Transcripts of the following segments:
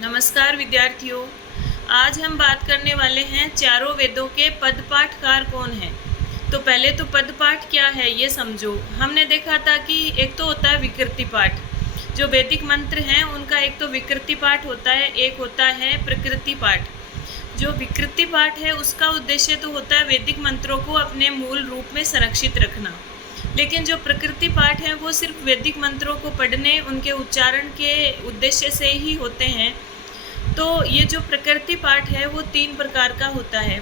नमस्कार विद्यार्थियों, आज हम बात करने वाले हैं चारों वेदों के पदपाठकार कौन हैं। तो पहले तो पदपाठ क्या है ये समझो। हमने देखा था कि एक तो होता है विकृति पाठ, जो वैदिक मंत्र हैं उनका एक तो विकृति पाठ होता है, एक होता है प्रकृति पाठ। जो विकृति पाठ है उसका उद्देश्य तो होता है वैदिक मंत्रों को अपने मूल रूप में संरक्षित रखना, लेकिन जो प्रकृति पाठ है वो सिर्फ वैदिक मंत्रों को पढ़ने, उनके उच्चारण के उद्देश्य से ही होते हैं। तो ये जो प्रकृति पाठ है वो 3 प्रकार का होता है,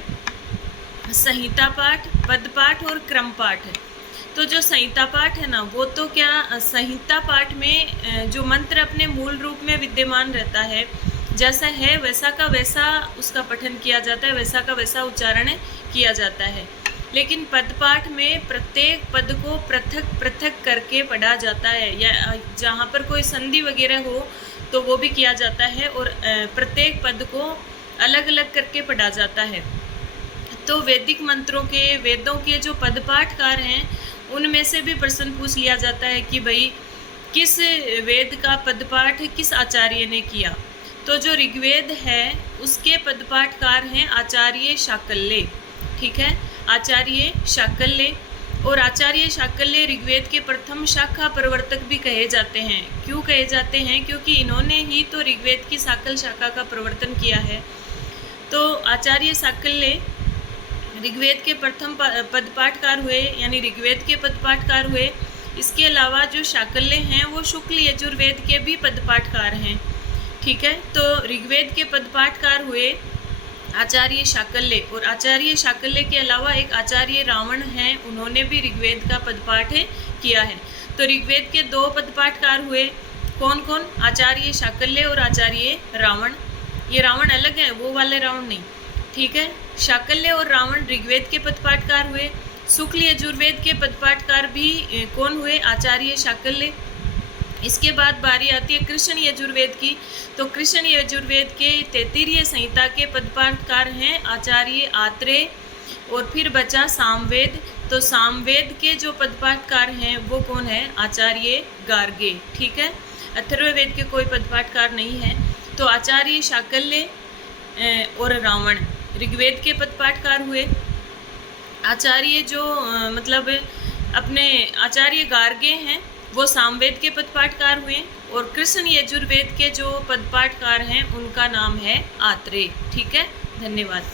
संहिता पाठ, पद पाठ और क्रम पाठ है। तो जो संहिता पाठ है ना, वो तो क्या, संहिता पाठ में जो मंत्र अपने मूल रूप में विद्यमान रहता है, जैसा है वैसा का वैसा उसका पठन किया जाता है, वैसा का वैसा उच्चारण किया जाता है। लेकिन पद पाठ में प्रत्येक पद को पृथक पृथक करके पढ़ा जाता है, या जहाँ पर कोई संधि वगैरह हो तो वो भी किया जाता है, और प्रत्येक पद को अलग अलग करके पढ़ा जाता है। तो वैदिक मंत्रों के, वेदों के जो पदपाठकार हैं उनमें से भी प्रश्न पूछ लिया जाता है कि भाई किस वेद का पदपाठ किस आचार्य ने किया। तो जो ऋग्वेद है उसके पदपाठकार हैं आचार्य शाकल्य, ठीक है, आचार्य शाकल्य। और आचार्य शाकल्य ऋग्वेद के प्रथम शाखा प्रवर्तक भी कहे जाते हैं। क्यों कहे जाते हैं? क्योंकि इन्होंने ही तो ऋग्वेद की शाकल शाखा का प्रवर्तन किया है। तो आचार्य शाकल्य ऋग्वेद के प्रथम पदपाठकार हुए, यानी ऋग्वेद के पदपाठकार हुए। इसके अलावा जो शाकल्य हैं वो शुक्ल यजुर्वेद के भी पदपाठकार हैं, ठीक है। तो ऋग्वेद के पदपाठकार हुए आचार्य शाकल्य, और आचार्य शाकल्य के अलावा एक आचार्य रावण हैं, उन्होंने भी ऋग्वेद का पदपाठ किया है। तो ऋग्वेद के 2 पदपाठकार हुए, कौन कौन? आचार्य शाकल्य और आचार्य रावण। ये रावण अलग है, वो वाले रावण नहीं, ठीक है। शाकल्य और रावण ऋग्वेद के पदपाठकार हुए। शुक्ल यजुर्वेद के पदपाठकार भी कौन हुए? आचार्य शाकल्य। इसके बाद बारी आती है कृष्ण यजुर्वेद की। तो कृष्ण यजुर्वेद के तैत्तिरीय संहिता के पदपाठकार हैं आचार्य आत्रेय। और फिर बचा सामवेद। तो सामवेद के जो पदपाठकार हैं वो कौन है? आचार्य गार्गे, ठीक है। अथर्ववेद के कोई पदपाठकार नहीं है। तो आचार्य शाकल्य और रावण ऋग्वेद के पदपाठकार हुए। आचार्य जो मतलब अपने आचार्य गार्गे हैं वो सामवेद के पदपाठकार हुए, और कृष्ण यजुर्वेद के जो पदपाठकार हैं उनका नाम है आत्रेय, ठीक है। धन्यवाद।